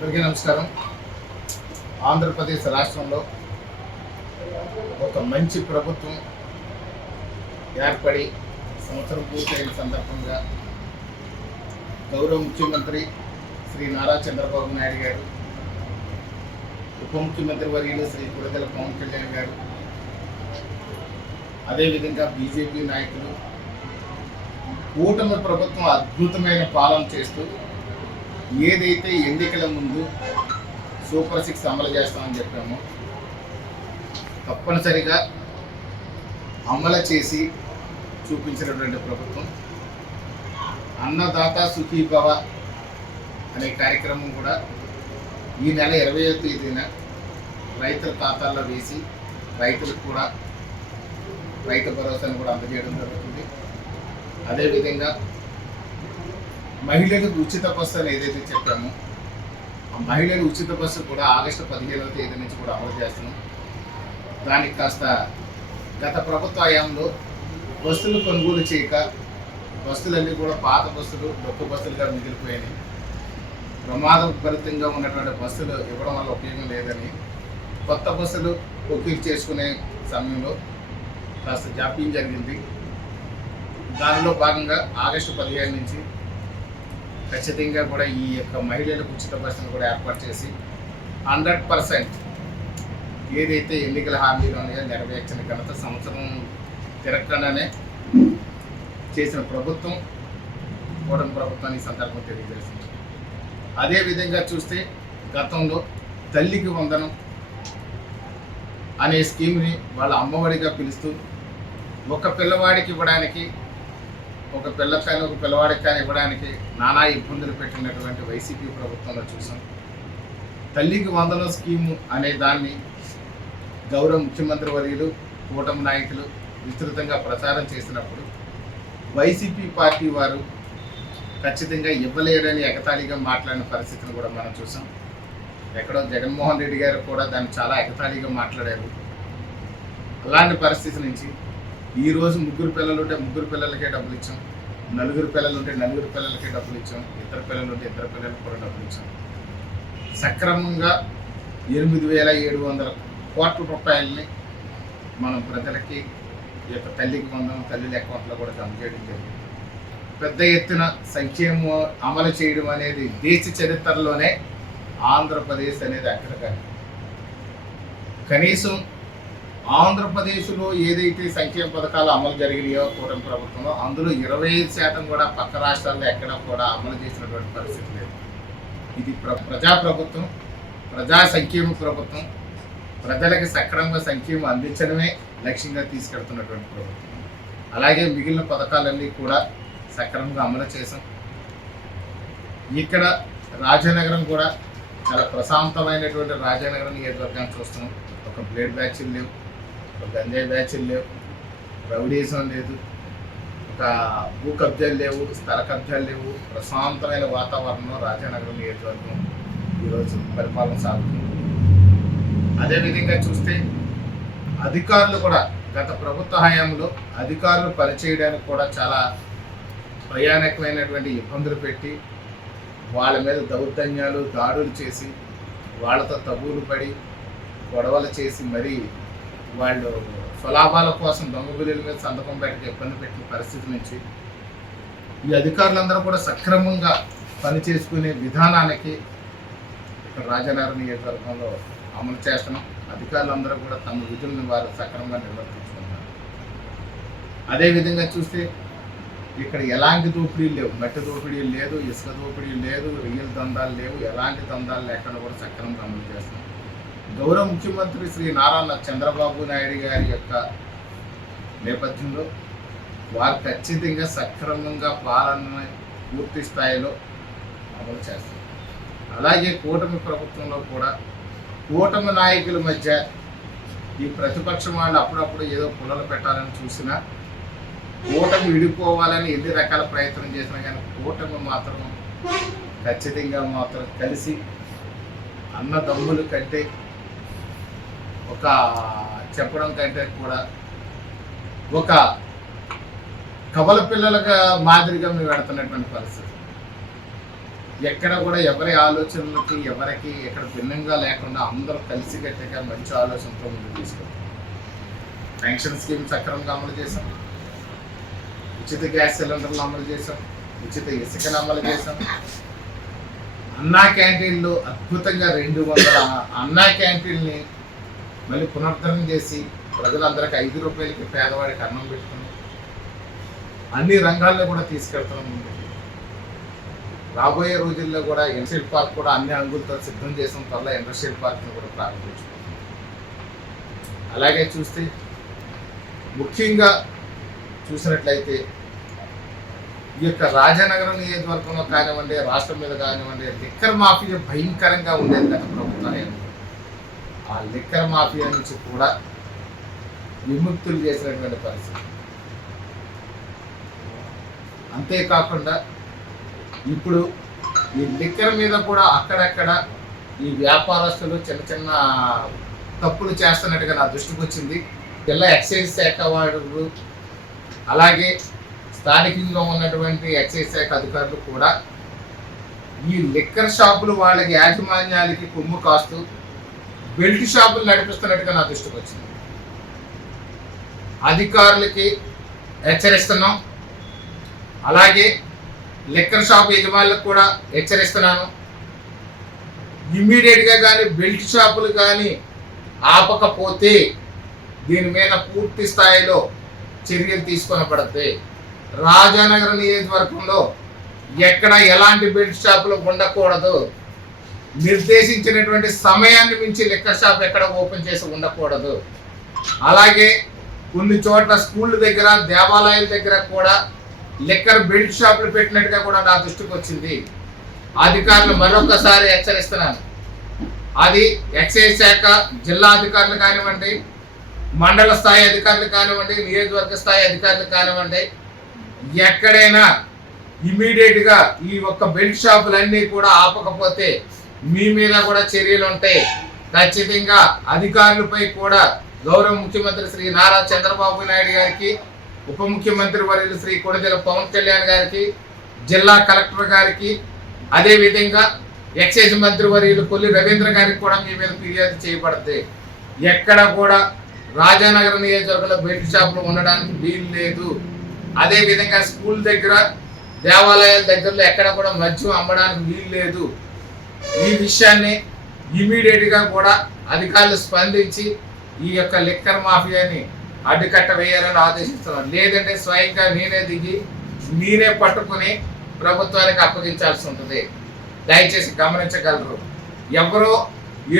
అందరికీ నమస్కారం. ఆంధ్రప్రదేశ్ రాష్ట్రంలో ఒక మంచి ప్రభుత్వం ఏర్పడి సంవత్సరం పూర్తయిన సందర్భంగా గౌరవ ముఖ్యమంత్రి శ్రీ నారా చంద్రబాబు నాయుడు గారు ఉప ముఖ్యమంత్రి వర్యులు శ్రీ కురదల పవన్ కళ్యాణ్ గారు అదేవిధంగా బీజేపీ నాయకులు కూటమి ప్రభుత్వం అద్భుతమైన పాలన చేస్తూ ఏదైతే ఎన్నికల ముందు సూపర్ సిక్స్ అమలు చేస్తామని చెప్పామో తప్పనిసరిగా అమలు చేసి చూపించినటువంటి ప్రభుత్వం అన్నదాత సుఖీభవ అనే కార్యక్రమం కూడా ఈ నెల ఇరవై తేదీన రైతుల ఖాతాల్లో వేసి రైతులకు కూడా రైతు భరోసాను కూడా అందజేయడం జరుగుతుంది. అదేవిధంగా మహిళలకు ఉచిత బస్సు ఏదైతే చెప్పామో ఆ మహిళలు ఉచిత బస్సు కూడా ఆగస్టు పదిహేనవ తేదీ నుంచి కూడా అమలు చేస్తున్నాం. దానికి కాస్త గత ప్రభుత్వ హయాంలో బస్సులు కొనుగోలు చేయక బస్సులన్నీ కూడా పాత బస్సులు డొక్కు బస్సులుగా మిగిలిపోయాయి ప్రమాదభరితంగా ఉన్నటువంటి బస్సులు ఇవ్వడం వల్ల ఉపయోగం లేదని కొత్త బస్సులు బుకింగ్ చేసుకునే సమయంలో కాస్త జాప్యం జరిగింది. దానిలో భాగంగా ఆగస్టు పదిహేను నుంచి ఖచ్చితంగా కూడా ఈ యొక్క మహిళలకు ఉచిత బస్సులు కూడా ఏర్పాటు చేసి హండ్రెడ్ పర్సెంట్ ఏదైతే ఎన్నికల హామీలు ఉన్నాయో నెరవేర్చిన ఘనత సంవత్సరం తిరగకుండానే చేసిన ప్రభుత్వం కూటమి ప్రభుత్వాన్ని ఈ సందర్భం తెలియజేసింది అదేవిధంగా చూస్తే గతంలో తల్లికి వందనం అనే స్కీమ్ని వాళ్ళ అమ్మఒడిగా పిలుస్తూ ఒక పిల్లవాడికి ఇవ్వడానికి ఒక పిల్లకి కానీ ఒక పిల్లవాడికి కానీ ఇవ్వడానికి నానా ఇబ్బందులు పెట్టినటువంటి వైసీపీ ప్రభుత్వంలో చూసాం. తల్లికి వందనం స్కీము అనే దాన్ని గౌరవ ముఖ్యమంత్రి వర్యులు కూటమి నాయకులు విస్తృతంగా ప్రచారం చేసినప్పుడు వైసీపీ పార్టీ వారు ఖచ్చితంగా ఇవ్వలేరని ఎగతాళిగా మాట్లాడిన పరిస్థితిని కూడా మనం చూసాం. ఎక్కడో జగన్మోహన్ రెడ్డి గారు కూడా దాన్ని చాలా ఎగతాళిగా మాట్లాడారు. అలాంటి పరిస్థితి నుంచి ఈరోజు ముగ్గురు పిల్లలు ఉంటే ముగ్గురు పిల్లలకే డబ్బులు ఇచ్చాం. నలుగురు పిల్లలు ఉంటే నలుగురు పిల్లలకే డబ్బులు ఇచ్చాం. ఇద్దరు పిల్లలు ఉంటే ఇద్దరు పిల్లలకు కూడా డబ్బులు ఇచ్చాం. సక్రమంగా ఎనిమిది వేల ఏడు వందల కోట్ల రూపాయలని మనం ప్రజలకి ఈ యొక్క తల్లికి వందనం తల్లి అకౌంట్లో కూడా జమ చేయడం జరిగింది. పెద్ద ఎత్తున సంక్షేమం అమలు చేయడం అనేది దేశ చరిత్రలోనే ఆంధ్రప్రదేశ్ అనేది అగ్రగామి. కనీసం ఆంధ్రప్రదేశ్లో ఏదైతే సంక్షేమ పథకాలు అమలు జరిగినాయో కూటమి ప్రభుత్వంలో అందులో ఇరవై ఐదు శాతం కూడా పక్క రాష్ట్రాల్లో ఎక్కడ కూడా అమలు చేసినటువంటి పరిస్థితి లేదు. ఇది ప్ర ప్రజా ప్రభుత్వం ప్రజా సంక్షేమ ప్రభుత్వం ప్రజలకు సక్రమంగా సంక్షేమం అందించడమే లక్ష్యంగా తీసుకెళ్తున్నటువంటి ప్రభుత్వం. అలాగే మిగిలిన పథకాలన్నీ కూడా సక్రమంగా అమలు చేసాం ఇక్కడ రాజనగరం కూడా చాలా ప్రశాంతమైనటువంటి రాజనగరం నియోజకవర్గాన్ని చూస్తున్నాం. ఒక బ్లేడ్ బ్యాచ్లు లేవు. ఒక గంజాయి బ్యాచ్లు లేవు. రౌడీజం లేదు. ఒక భూ కబ్జాలు లేవు స్థల కబ్జాలు లేవు. ప్రశాంతమైన వాతావరణం రాజానగరం నియోజకవర్గం ఈరోజు పరిపాలన సాగుతుంది. అదేవిధంగా చూస్తే అధికారులు కూడా గత ప్రభుత్వ హయాంలో అధికారులు పనిచేయడానికి కూడా చాలా భయానకమైనటువంటి ఇబ్బందులు పెట్టి వాళ్ళ మీద దౌర్జన్యాలు దాడులు చేసి వాళ్ళతో తగులు పడి గొడవలు చేసి మరీ వాళ్ళు స్వలాభాల కోసం దొంగ బిల్లుల మీద సంతకం పెట్టి ఇబ్బంది పెట్టిన పరిస్థితి నుంచి ఈ అధికారులందరూ కూడా సక్రమంగా పని చేసుకునే విధానానికి ఇక్కడ రాజనగరం నియోజకవర్గంలో అమలు చేస్తున్నాం. అధికారులందరూ కూడా తమ విధులను వారు సక్రమంగా నిర్వర్తించుకున్నారు అదేవిధంగా చూస్తే ఇక్కడ ఎలాంటి దోపిడీలు లేవు. మట్టి దోపిడీ లేదు ఇసుక దోపిడీ లేదు రియల్ దందాలు లేవు. ఎలాంటి దందాలు లేకుండా కూడా సక్రమంగా అమలు చేస్తున్నాం. గౌరవ ముఖ్యమంత్రి శ్రీ నారా చంద్రబాబు నాయుడు గారి యొక్క నేపథ్యంలో వారు ఖచ్చితంగా సక్రమంగా పాలన పూర్తి స్థాయిలో అమలు చేస్తారు. అలాగే కూటమి ప్రభుత్వంలో కూడా కూటమి నాయకుల మధ్య ఈ ప్రతిపక్షం వాళ్ళు అప్పుడప్పుడు ఏదో పుల్లలు పెట్టాలని చూసినా కూటమి విడిపోవాలని ఎన్ని రకాల ప్రయత్నం చేసినా కానీ కూటమి మాత్రం ఖచ్చితంగా మాత్రం కలిసి అన్నదమ్ములు కంటే ఒక చెప్పడం కంటే కూడా ఒక కవల పిల్లలకు మాదిరిగా మేము పెడుతున్నటువంటి పరిస్థితి. ఎక్కడ కూడా ఎవరి ఆలోచనలకి ఎవరికి ఎక్కడ భిన్నంగా లేకుండా అందరూ కలిసికట్టుగా మంచి ఆలోచనతో ముందుకు తీసుకెళ్తాం. పెన్షన్ స్కీమ్ సక్రమంగా అమలు చేశాం. ఉచిత గ్యాస్ సిలిండర్లు అమలు చేశాం. ఉచిత ఇసుకను అమలు చేశాం. అన్నా క్యాంటీన్లు అద్భుతంగా రెండు వందల అన్నా క్యాంటీన్ని మళ్ళీ పునరుద్ధరణ చేసి ప్రజలందరికీ ఐదు రూపాయలకి పేదవాడికి అన్నం పెట్టుకుని అన్ని రంగాల్లో కూడా తీసుకెళ్తున్నాం రాబోయే రోజుల్లో కూడా ఇండస్ట్రియల్ పార్క్ కూడా అన్ని అంగులతో సిద్ధం చేసిన త్వరలో ఇండస్ట్రియల్ పార్క్ను కూడా ప్రారంభించుకుంటాం. అలాగే చూస్తే ముఖ్యంగా చూసినట్లయితే ఈ యొక్క రాజనగరం నియోజకవర్గంలో కానివ్వండి రాష్ట్రం మీద కానివ్వండి లిక్కర్ మాఫియా భయంకరంగా ఉండేది గత ప్రభుత్వాలు ఆ లిక్కర్ మాఫియా నుంచి కూడా విముక్తులు చేసినటువంటి పరిస్థితి. అంతేకాకుండా ఇప్పుడు ఈ లిక్కర్ మీద కూడా అక్కడక్కడ ఈ వ్యాపారస్తులు చిన్న చిన్న తప్పులు చేస్తున్నట్టుగా నా దృష్టికి వచ్చింది. జిల్లా ఎక్సైజ్ శాఖ వాళ్ళు అలాగే స్థానికంగా ఉన్నటువంటి ఎక్సైజ్ శాఖ అధికారులు కూడా ఈ లిక్కర్ షాపులు వాళ్ళకి యాజమాన్యాలకి కొమ్ము కాస్తూ బెల్ట్ షాపులు నడిపిస్తున్నట్టుగా నా దృష్టికి వచ్చింది. అధికారులకి హెచ్చరిస్తున్నాం. అలాగే లిక్కర్ షాప్ యజమానులకు కూడా హెచ్చరిస్తున్నాను. ఇమ్మీడియట్గా కానీ బెల్ట్ షాపులు కానీ ఆపకపోతే దీని మీద పూర్తి స్థాయిలో చర్యలు తీసుకొని రాజానగర్ రాజానగర నియోజకవర్గంలో ఎక్కడ ఎలాంటి బెల్ట్ షాపులు ఉండకూడదు. నిర్దేశించినటువంటి సమయాన్ని మించి లిక్కర్ షాప్ ఎక్కడ ఓపెన్ చేసి ఉండకూడదు. అలాగే కొన్ని చోట్ల స్కూళ్ళ దగ్గర దేవాలయాల దగ్గర కూడా లిక్కర్ బెల్ట్ షాపులు పెట్టినట్టుగా కూడా నా దృష్టికి వచ్చింది. అధికారులు మరొకసారి హెచ్చరిస్తున్నాను. అది ఎక్సైజ్ శాఖ జిల్లా అధికారులు కానివ్వండి మండల స్థాయి అధికారులు కానివ్వండి నియోజకవర్గ స్థాయి అధికారులు కానివ్వండి ఎక్కడైనా ఇమీడియట్గా ఈ ఒక్క బెల్ట్ షాపులన్నీ కూడా ఆపకపోతే మీ మీద కూడా చర్యలు ఉంటాయి ఖచ్చితంగా అధికారులపై కూడా గౌరవ ముఖ్యమంత్రి శ్రీ నారా చంద్రబాబు నాయుడు గారికి ఉప ముఖ్యమంత్రి వర్యులు శ్రీ కొడిదెల పవన్ కళ్యాణ్ గారికి జిల్లా కలెక్టర్ గారికి అదేవిధంగా ఎక్సైజ్ మంత్రి వర్యులు కొల్లి రవీంద్ర గారికి కూడా మీ మీద ఫిర్యాదు చేయబడతాయి ఎక్కడ కూడా రాజానగర నియోజకవర్గంలో బెల్ట్ షాపులు ఉండడానికి వీలు లేదు. అదేవిధంగా స్కూల్ దగ్గర దేవాలయాల దగ్గరలో ఎక్కడ కూడా మద్యం అమ్మడానికి వీలు లేదు. ఈ విషయాన్ని ఇమీడియట్గా కూడా అధికారులు స్పందించి ఈ యొక్క లిక్కర్ మాఫియాని అడ్డుకట్ట వేయాలని ఆదేశిస్తున్నాను లేదంటే స్వయంగా నేనే దిగి నేనే పట్టుకుని ప్రభుత్వానికి అప్పగించాల్సి ఉంటుంది. దయచేసి గమనించగలరు. ఎవరో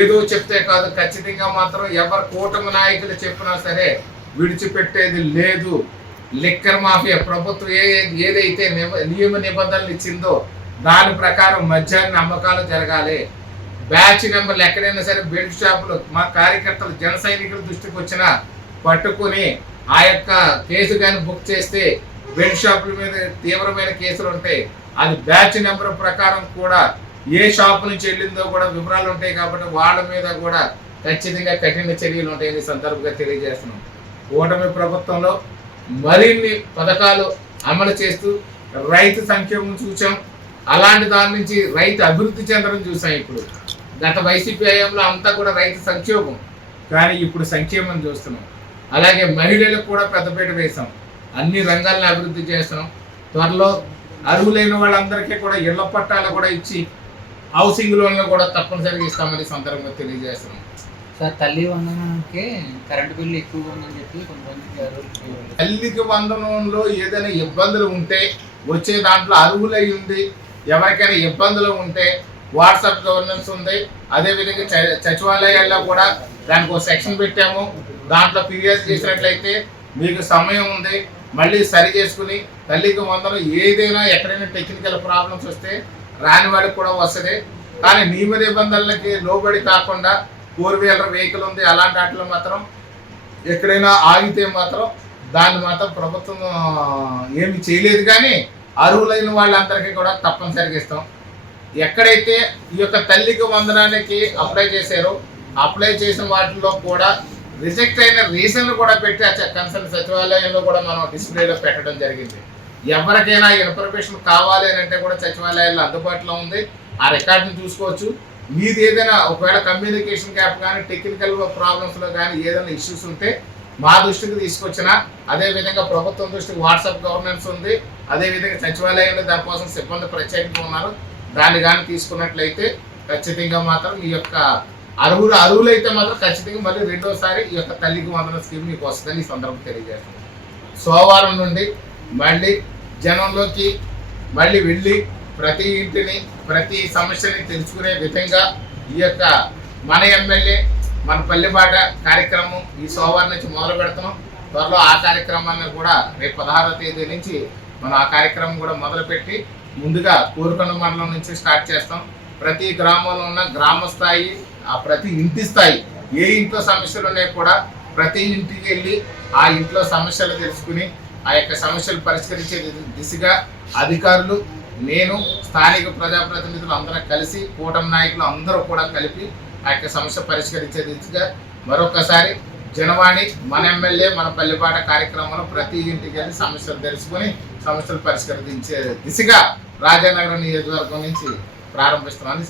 ఏదో చెప్తే కాదు. ఖచ్చితంగా మాత్రం ఎవరు కూటమి నాయకులు చెప్పినా సరే విడిచిపెట్టేది లేదు. లిక్కర్ మాఫియా ప్రభుత్వం ఏ ఏదైతే నియమ నిబంధనలు ఇచ్చిందో దాని ప్రకారం మధ్యాహ్నం అమ్మకాలు జరగాలి. బ్యాచ్ నెంబర్లు ఎక్కడైనా సరే బెల్ట్ షాపులు మా కార్యకర్తలు జన సైనికుల దృష్టికి వచ్చిన పట్టుకుని ఆ యొక్క కేసు కానీ బుక్ చేస్తే బెల్ట్ షాపుల మీద తీవ్రమైన కేసులు ఉంటాయి. అది బ్యాచ్ నెంబర్ ప్రకారం కూడా ఏ షాపు నుంచి వెళ్ళిందో కూడా వివరాలు ఉంటాయి కాబట్టి వాళ్ళ మీద కూడా ఖచ్చితంగా కఠిన చర్యలు ఉంటాయని సందర్భంగా తెలియజేస్తున్నాం. కూటమి ప్రభుత్వంలో మరిన్ని పథకాలు అమలు చేస్తూ రైతు సంక్షేమం చూచాం. అలాంటి దాని నుంచి రైతు అభివృద్ధి చెందడం చూసాం ఇప్పుడు. గత వైసీపీ హయాంలో అంతా కూడా రైతు సంక్షేమం కానీ ఇప్పుడు సంక్షేమం చూస్తున్నాం. అలాగే మహిళలకు కూడా పెద్దపీట వేసాం అన్ని రంగాలను అభివృద్ధి చేస్తున్నాం త్వరలో అర్హులైన వాళ్ళందరికీ కూడా ఇళ్ళ పట్టాలు కూడా ఇచ్చి హౌసింగ్ లోన్లు కూడా తప్పనిసరిగా ఇస్తామని సందర్భంగా తెలియజేస్తున్నాం. సార్ తల్లి వందనానికి కరెంటు బిల్లు ఎక్కువగా ఉందని చెప్పి అర్హులకి తల్లికి వందనంలో ఏదైనా ఇబ్బందులు ఉంటే వచ్చే దాంట్లో అర్హులై ఉంది ఎవరికైనా ఇబ్బందులు ఉంటే వాట్సాప్ గవర్నెన్స్ ఉంది. అదేవిధంగా చ- సచివాలయాల్లో కూడా దానికి ఒక సెక్షన్ పెట్టాము. దాంట్లో ఫిర్యాదు చేసినట్లయితే మీకు సమయం ఉంది. మళ్ళీ సరి చేసుకుని తల్లికి వందలు ఏదైనా ఎక్కడైనా టెక్నికల్ ప్రాబ్లమ్స్ వస్తే రాని వాడికి కూడా వస్తుంది. కానీ నియమ నిబంధనలకి లోబడి కాకుండా ఫోర్ వీలర్ వెహికల్ ఉంది. అలాంటి వాటిలో మాత్రం ఎక్కడైనా ఆగితే మాత్రం దాన్ని మాత్రం ప్రభుత్వం ఏమి చేయలేదు. కానీ అర్హులైన వాళ్ళందరికీ కూడా తప్పనిసరిగా ఇస్తాం. ఎక్కడైతే ఈ యొక్క తల్లికి వందనానికి అప్లై చేశారో అప్లై చేసిన వాటిలో కూడా రిజెక్ట్ అయిన రీజన్లు కూడా పెట్టి ఆ కన్సర్న్ సచివాలయంలో కూడా మనం డిస్ప్లేలో పెట్టడం జరిగింది. ఎవరికైనా ఇన్ఫర్మేషన్ కావాలి అని అంటే కూడా సచివాలయాల్లో అందుబాటులో ఉంది. ఆ రికార్డుని చూసుకోవచ్చు. మీది ఏదైనా ఒకవేళ కమ్యూనికేషన్ గ్యాప్ కానీ టెక్నికల్ ప్రాబ్లమ్స్లో కానీ ఏదైనా ఇష్యూస్ ఉంటే మా దృష్టికి తీసుకొచ్చిన అదే విధంగా ప్రభుత్వం దృష్టికి వాట్సాప్ గవర్నెన్స్ ఉంది. అదేవిధంగా సచివాలయంలో దానికోసం సిబ్బంది ప్రత్యేకంగా ఉన్నారు. దాన్ని కానీ తీసుకున్నట్లయితే ఖచ్చితంగా మాత్రం ఈ యొక్క అర్హులు అర్హులైతే మాత్రం ఖచ్చితంగా మళ్ళీ రెండోసారి ఈ యొక్క తల్లికి వందన స్కీమ్ మీకు వస్తుందని ఈ సందర్భం తెలియజేస్తున్నాను సోమవారం నుండి మళ్ళీ జనంలోకి మళ్ళీ వెళ్ళి ప్రతి ఇంటిని ప్రతి సమస్యని తెలుసుకునే విధంగా ఈ యొక్క మన ఎమ్మెల్యే మన పల్లెపాట కార్యక్రమం ఈ సోమవారం నుంచి మొదలు పెడుతున్నాం త్వరలో ఆ కార్యక్రమాన్ని కూడా రేపు పదహారవ తేదీ నుంచి మనం ఆ కార్యక్రమం కూడా మొదలుపెట్టి ముందుగా కోరుకొండ మండలం నుంచి స్టార్ట్ చేస్తాం. ప్రతి గ్రామంలో ఉన్న గ్రామ స్థాయి ఆ ప్రతి ఇంటి స్థాయి ఏ ఇంట్లో సమస్యలు ఉన్నాయి కూడా ప్రతి ఇంటికి వెళ్ళి ఆ ఇంట్లో సమస్యలు తెలుసుకుని ఆ యొక్క సమస్యలు పరిష్కరించే దిశగా అధికారులు నేను స్థానిక ప్రజాప్రతినిధులు అందరం కలిసి కూటమి నాయకులు అందరూ కూడా కలిపి ఆ యొక్క సమస్య పరిష్కరించే దిశగా మరొకసారి జనవాణి మన ఎమ్మెల్యే మన పల్లెపాట కార్యక్రమంలో ప్రతి ఇంటికి వెళ్ళి సమస్యలు తెలుసుకుని సమస్యలు పరిష్కరించే దిశగా రాజానగరం నియోజకవర్గం నుంచి ప్రారంభిస్తున్నాను ఈ